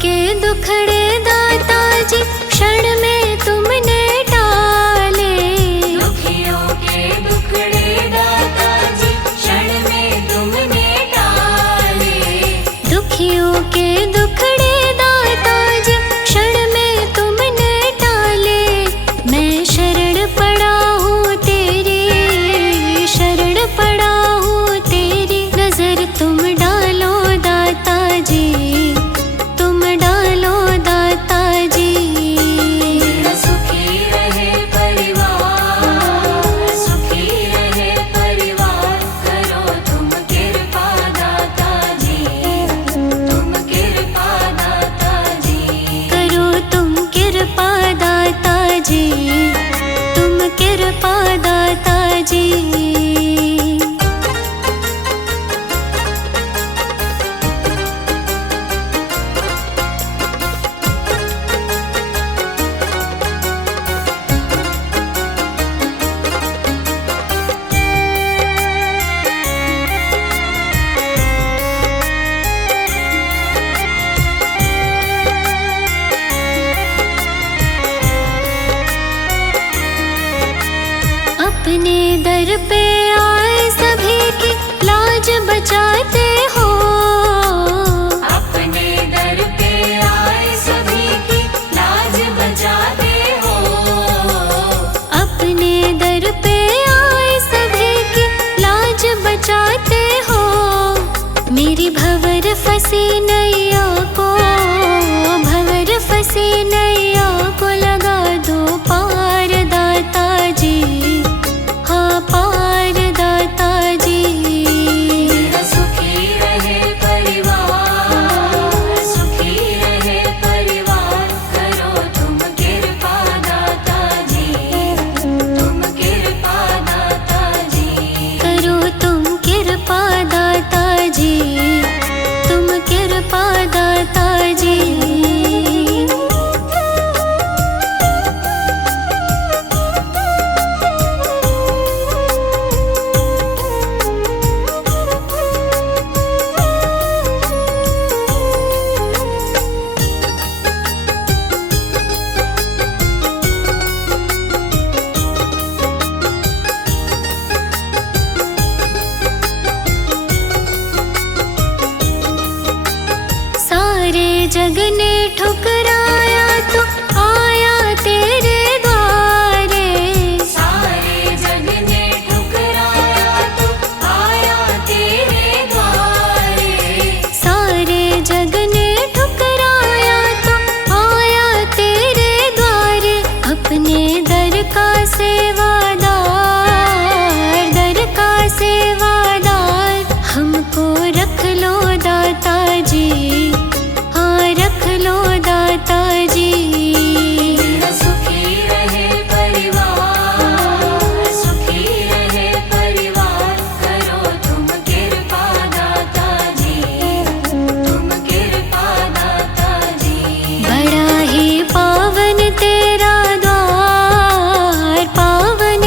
के दुखड़े दाता जी क्षण में तुमने टाले। दुखियों के दुखड़े दाता जी क्षण में तुमने टाले। दुखियों के दुखड़े दाता जी क्षण में तुमने टाले। मैं शरण पड़ा हूँ तेरी, शरण पड़ा हूँ तेरी। नजर तुम डालो दाता जी, तुम डालो दाता जी। मेरा सुखी रहे परिवार, सुखी रहे परिवार। करो तुम कृपा दाता जी, तुम कृपा दाता जी। करो तुम कृपा दाता जी, तुम कृपा दाता जी। अपने दर पे आए सभी की लाज बचाते हो। अपने दर पे आए सभी की लाज बचाते हो। अपने दर पे आए सभी की लाज बचाते हो। मेरी भंवर फंसी नैया को, भंवर फंसी नैया को लगा दो पार दाता जी, हाँ पार दाता जी। मेरा सुखी रहे परिवार, सुखी रहे परिवार। करो तुम कृपा दाता जी, तुम कृपा दाता जी। करो तुम कृपा दाता जी, तुम कृपा दाता जी। सारे जग ने ठुकराया तो आया तेरे द्वारे। सारे जग ने ठुकराया तो आया तेरे द्वारे। सारे जग ने ठुकराया तो आया तेरे द्वारे। अपने दर का सेवादार, दर का सेवादार हमको रख लो दाता जी, हाँ रख लो दाता जी। मेरा सुखी रहे परिवार, सुखी रहे परिवार। करो तुम कृपा दाता जी, तुम कृपा दाता जी। बड़ा ही पावन तेरा द्वार, पावन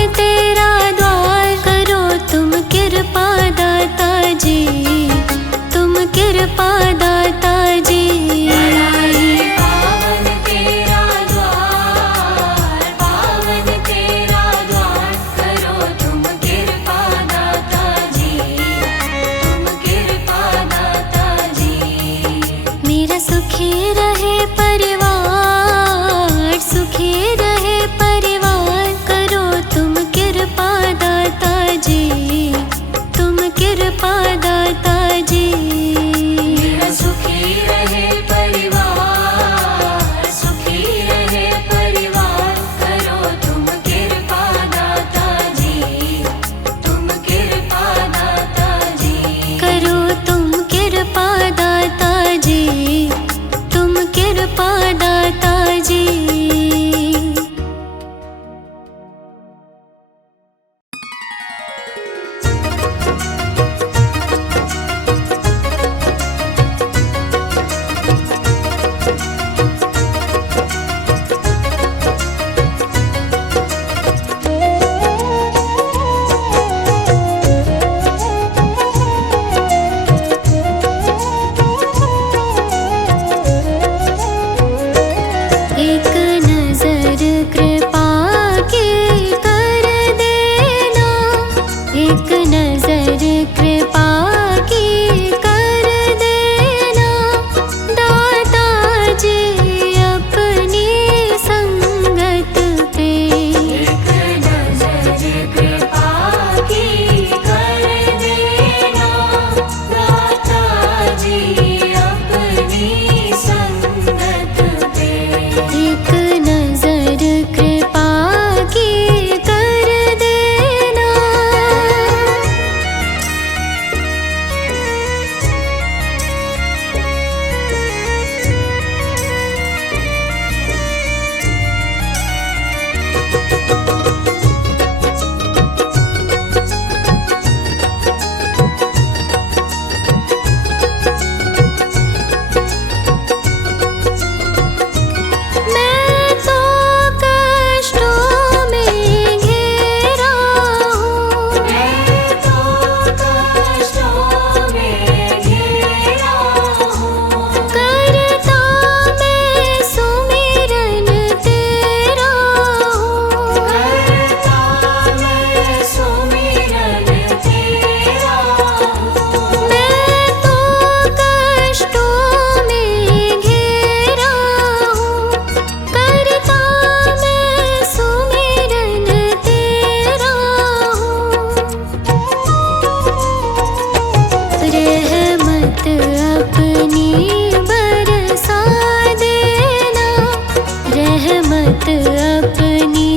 रहमत अपनी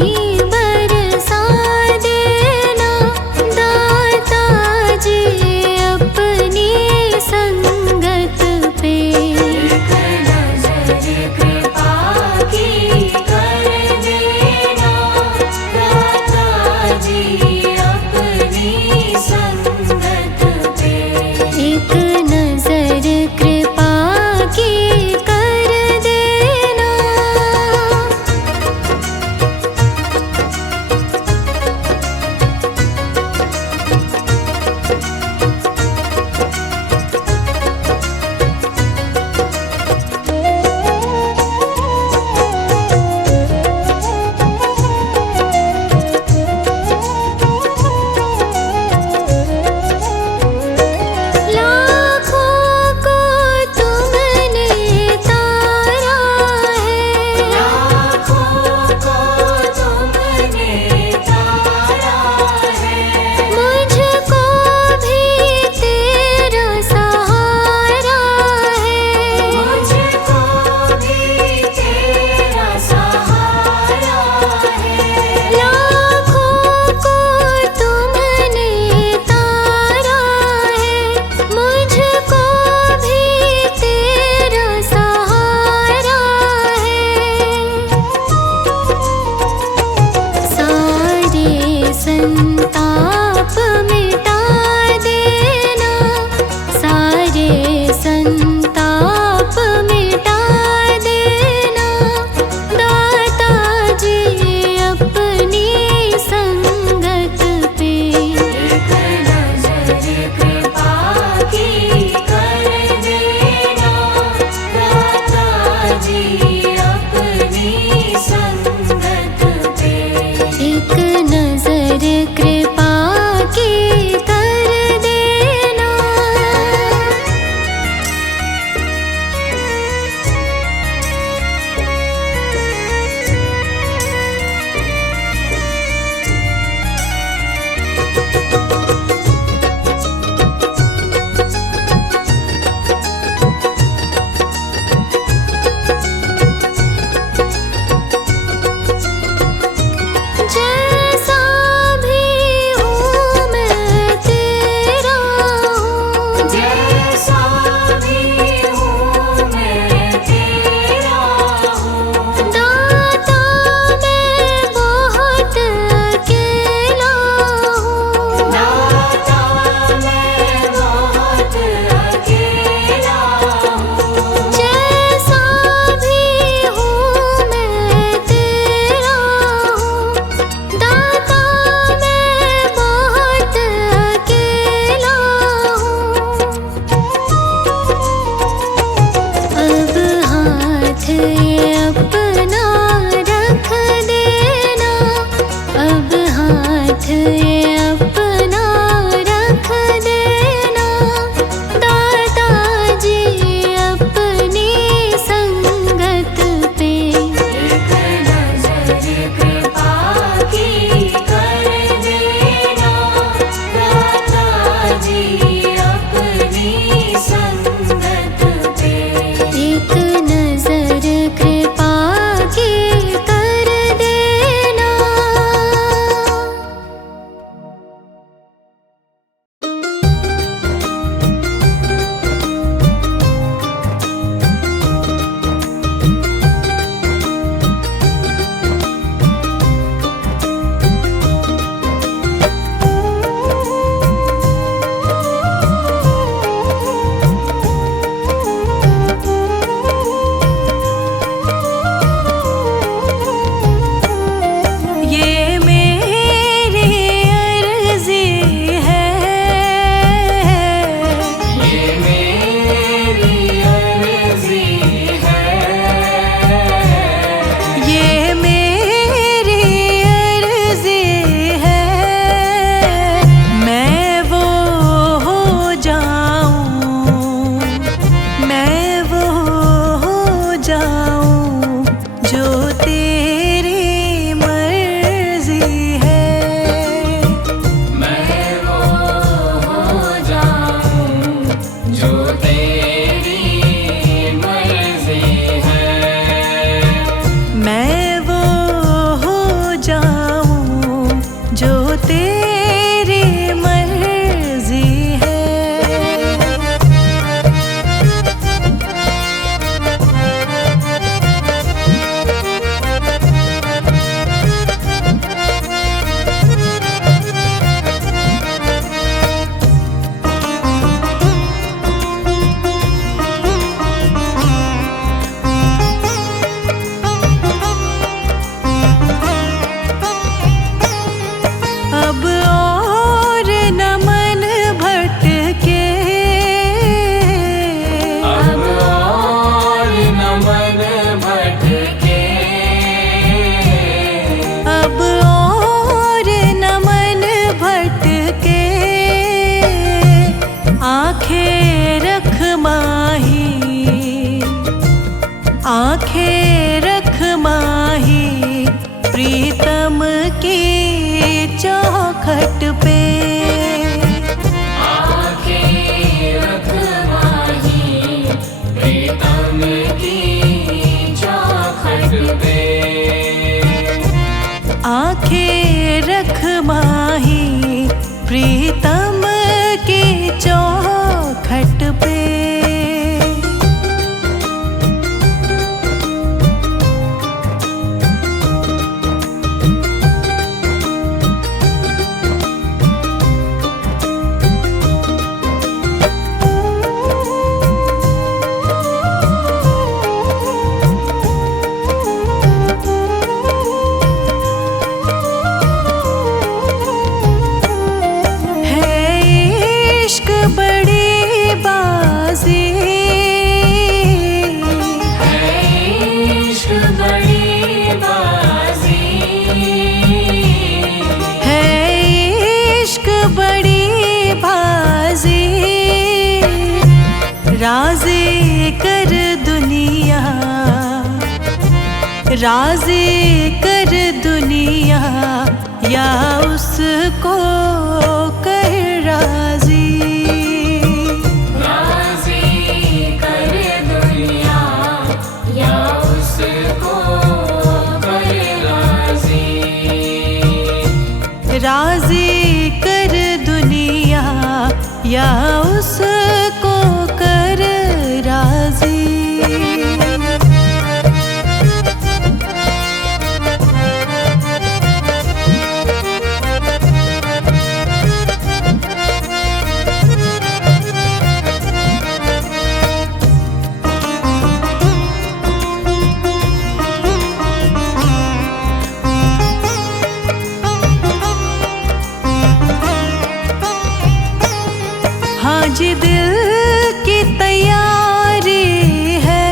बरसा देना दाता जी अपनी संगत पे। एक नजर कृपा की कर देना दाता जी अपनी संगत पे। एक नजर कृपा की कर देना। लाखों को तुमने तारा है लाखों को तुमने तारा है मुझको भी तेरा सहारा है। मुझको भी तेरा सहारा है। लाखों को तुमने तारा है मुझको भी तेरा सहारा है। सारे संताप मिटा देना सारे संताप मिटा देना दाता जी अपनी संगत पे। एक नजर कृपा की कर देना दाता जी अपनी संगत पे। एक नजर कृपा की कर देना। आंखें रख माही प्रीतम की चौखट पे। राज़ी कर दुनिया, राज़ी कर दुनिया, या उसको कर राज़ी। राज़ी कर दुनिया, या उसको कर राज़ी। राज़ी कर दुनिया, या उसको कर राज़ी। हाँ जी दिल की तैयारी है,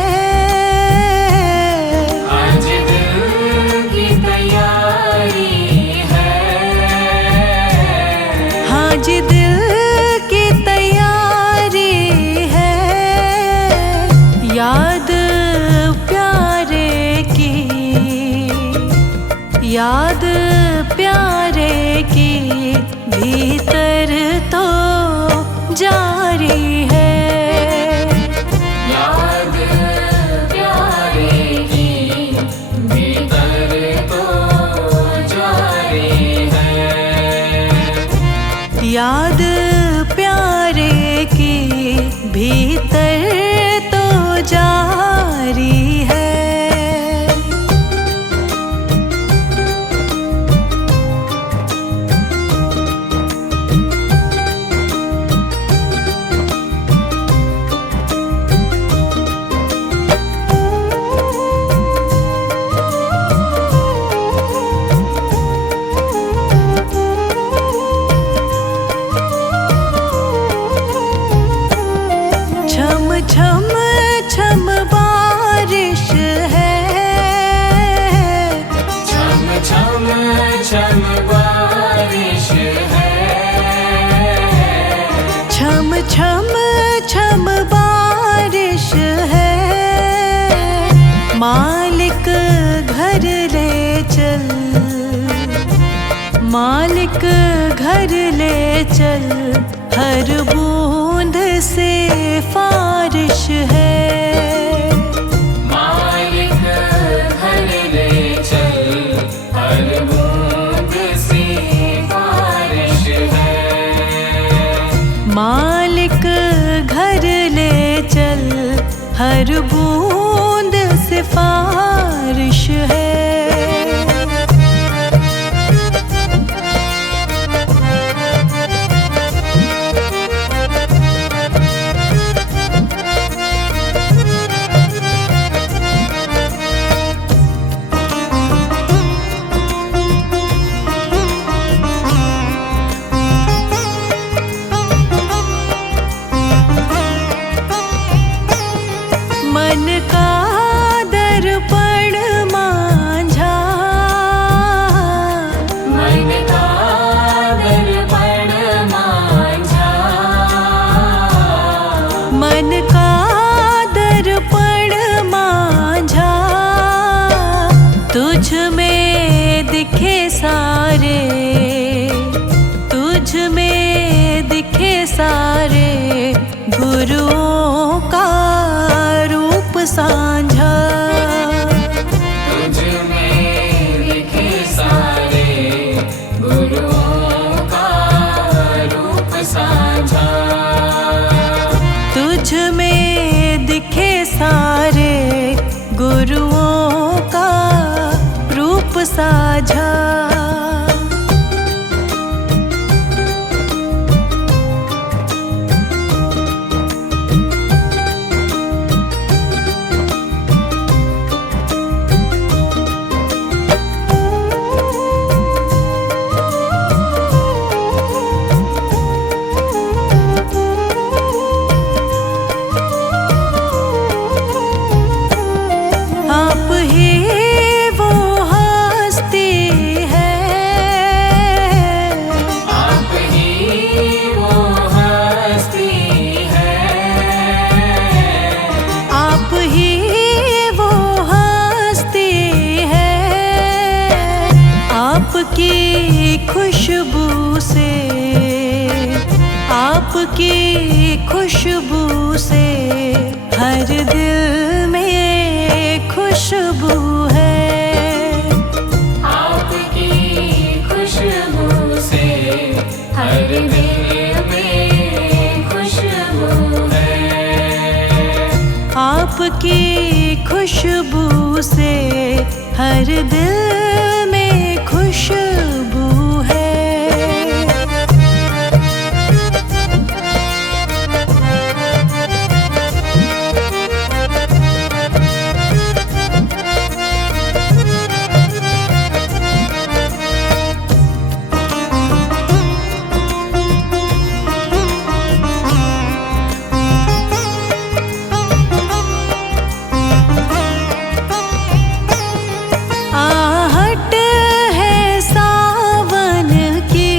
आज दिल की तैयारी है। हाँ जी दिल की तैयारी है, याद प्यारे की, याद प्यारे की भीतर तो जारी है। याद प्यारे की भीतर तो जारी है। याद प्यारे की भीतर तो जारी है। छम छम छम बारिश है, छम छम छम बारिश है। छम छम छम बारिश है, मालिक घर ले चल, मालिक घर ले चल, हर बूंद से फारिश है। मालिक घर ले चल, हर बूंद से बारिश है। मालिक घर ले चल, हर बूंद से फारिश है। मन का दर्पण मांझा, मन का दर्पण मांझा। मन का दर्पण मांझा, तुझ में दिखे सारे, तुझ में दिखे सारे गुरुओं का रूप सांझा। तुझ में दिखे सारे साझा। आप ही वो हस्ती है, आप ही वो हस्ती है, आप ही वो हस्ती है। आपकी खुशबू से, आपकी खुशबू से हर दिल में खुशबू है। आपकी खुशबू से हर दिल में खुशबू है। आपकी खुशबू से हर दिल में खुशबू है। आहट है सावन की,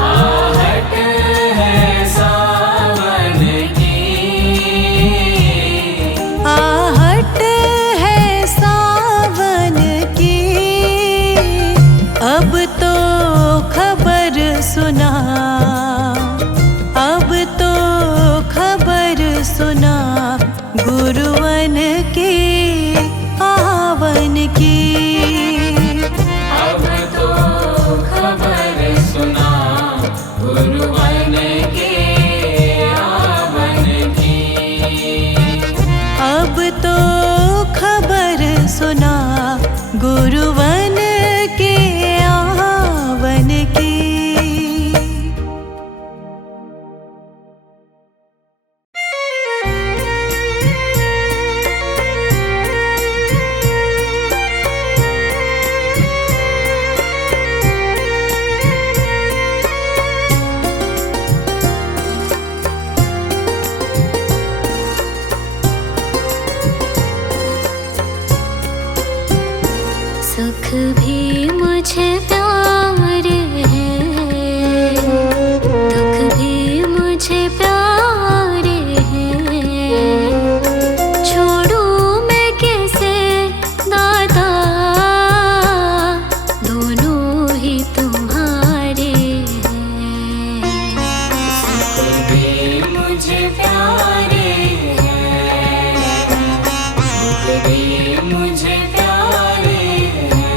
आहट है सावन की, आहट है सावन की। अब तो खबर सुना, अब तो खबर सुना गुरुवन की आवन की। अब तो खबर सुना गुरुवन के आवन की। अब तो खबर सुना गुरुवन के आवन की। सुख भी मुझे प्यार है, दुख भी मुझे प्यार है। छोड़ूं मैं कैसे दाता, दोनों ही तुम्हारे हैं। सुख भी मुझे प्यारे हैं, दुख भी मुझे प्यारे हैं।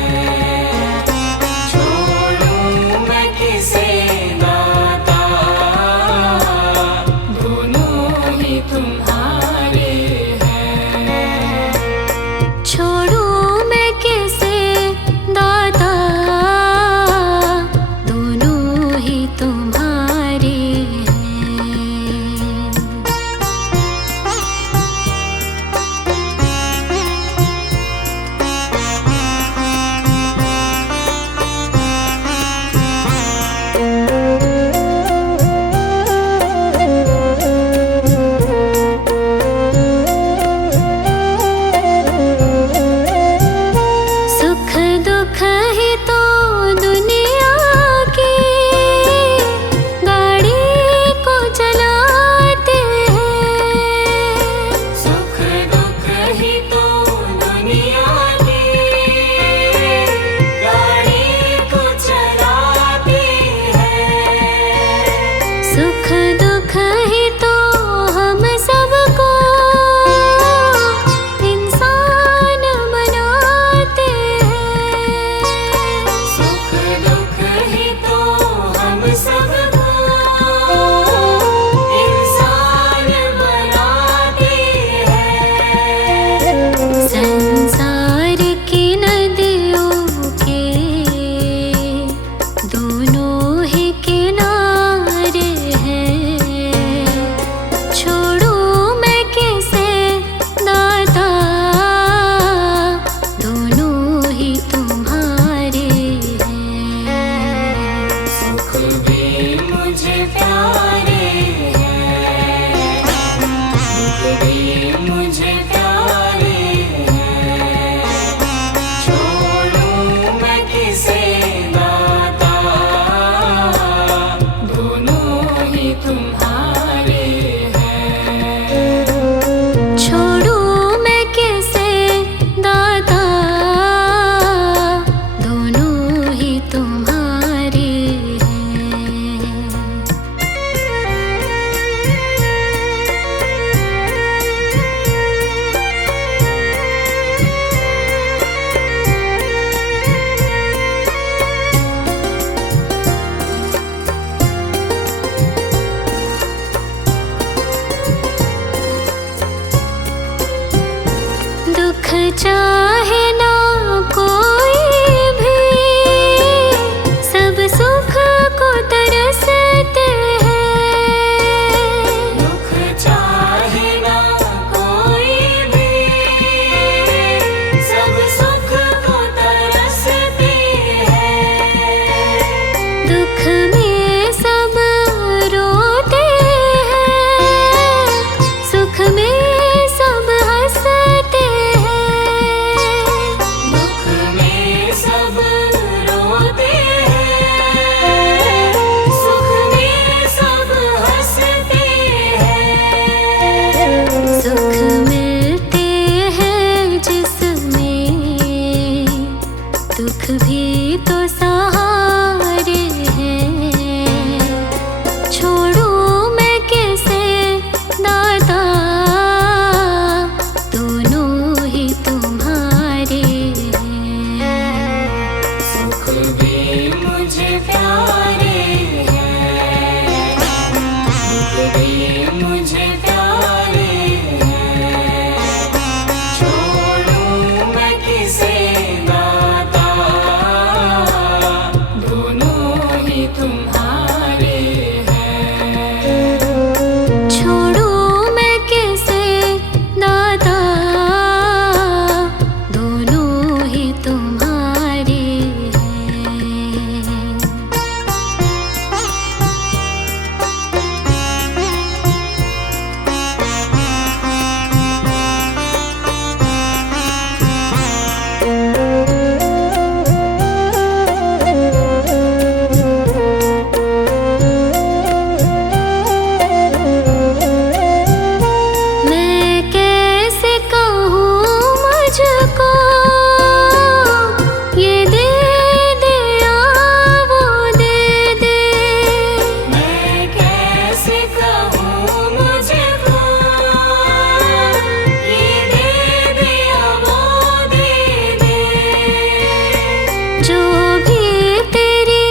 जो भी तेरी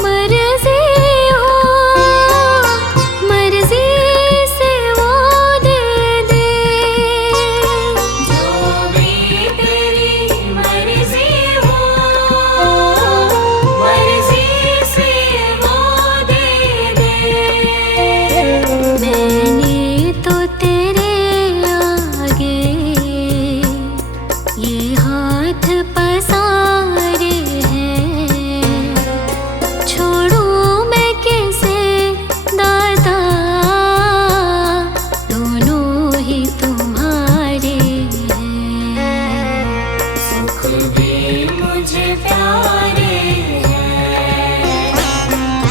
मर्जी हो, मर्जी से वो दे दे। जो भी तेरी मर्जी हो, मर्जी से वो दे दे। मैंने तो तेरे आगे ये हाथ पसारे हैं, छोड़ूं मैं कैसे दाता, दोनों ही तुम्हारे हैं। सुख भी मुझे प्यारे हैं,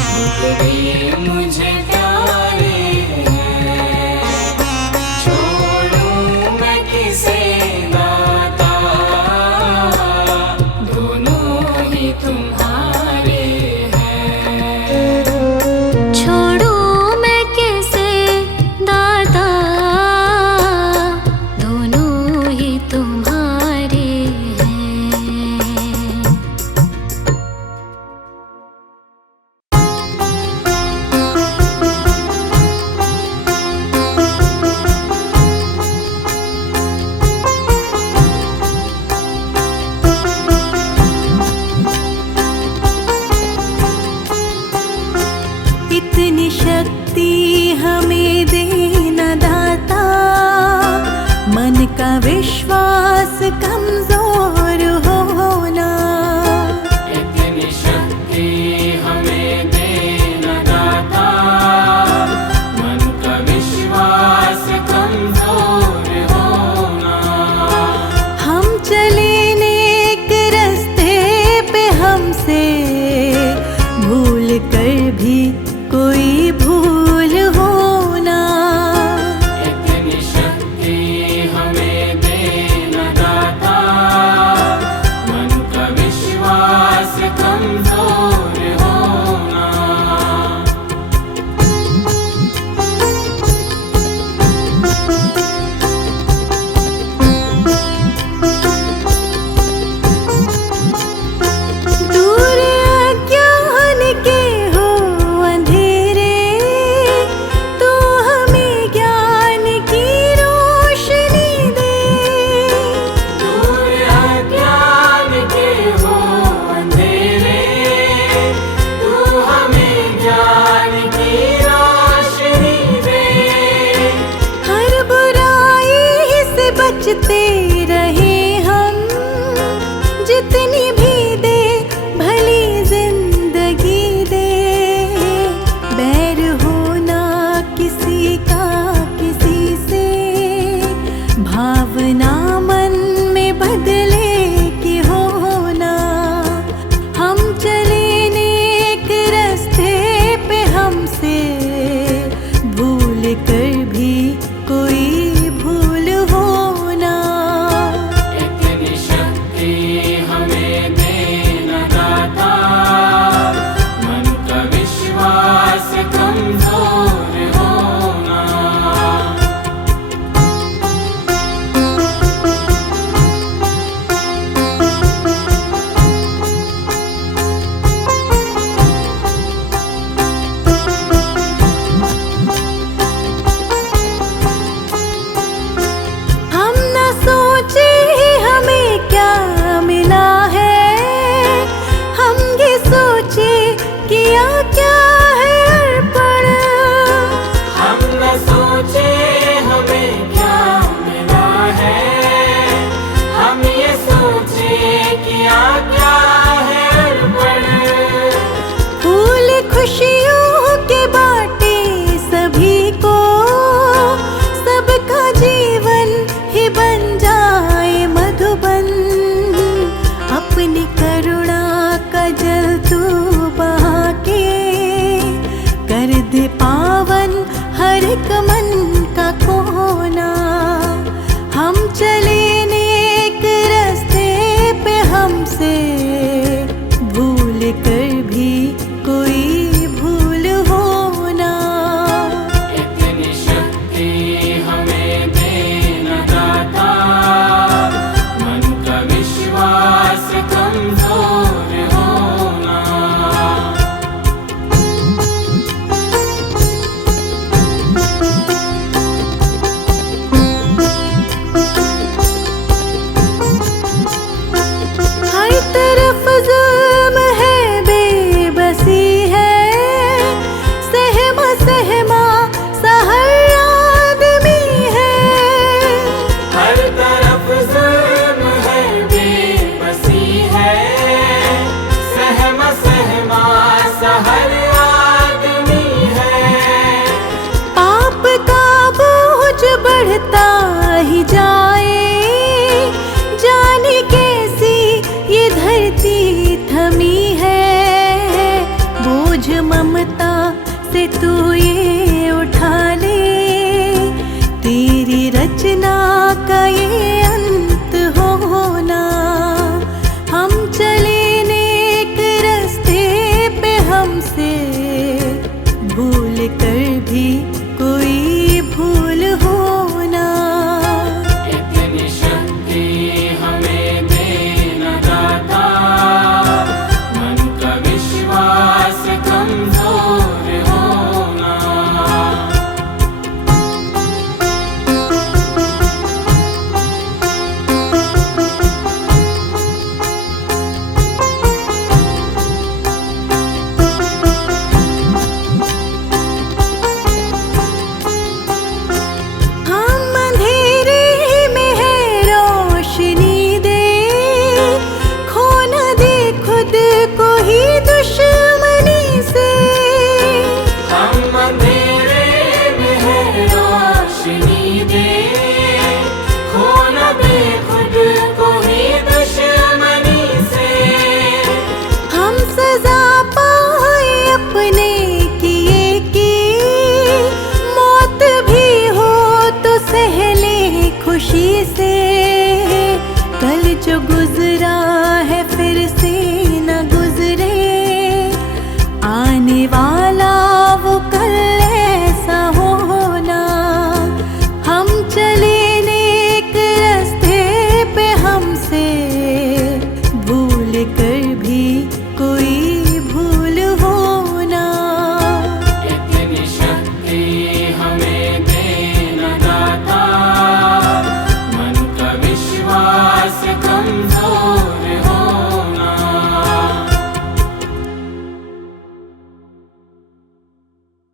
दुख भी मुझे प्यारे हैं। छोड़ूं मैं किसे नाता, दोनों ही तुम्हारे हैं। छोड़ूं मैं कैसे दाता, दोनों ही तुम्हारे हैं। इतनी शक्ति हमें देना दाता, मन का विश्वास कमजोर होना। इतनी शक्ति हमें देना दाता, मन का विश्वास कमजोर होना। हम चले नेक रास्ते पे, हमसे भूल कर भी कोई भूल होना। इतनी शक्ति हमें देना दाता, मन का विश्वास कमजोर होना। दूर अज्ञान के हो अंधेरे, तू हमें ज्ञान की रोशनी दे। दूर अज्ञान के हो अंधेरे, तू हमें ज्ञान की रोशनी दे। हर बुराई से बचते रहे हम, जितनी भी दे भली जिंदगी दे। बैर होना किसी का किसी से, भावना मन में बदले की होना। हम चले नेक रास्ते पे, हमसे भूल कर भी कोई भूल होना। इतनी शक्ति हमें तू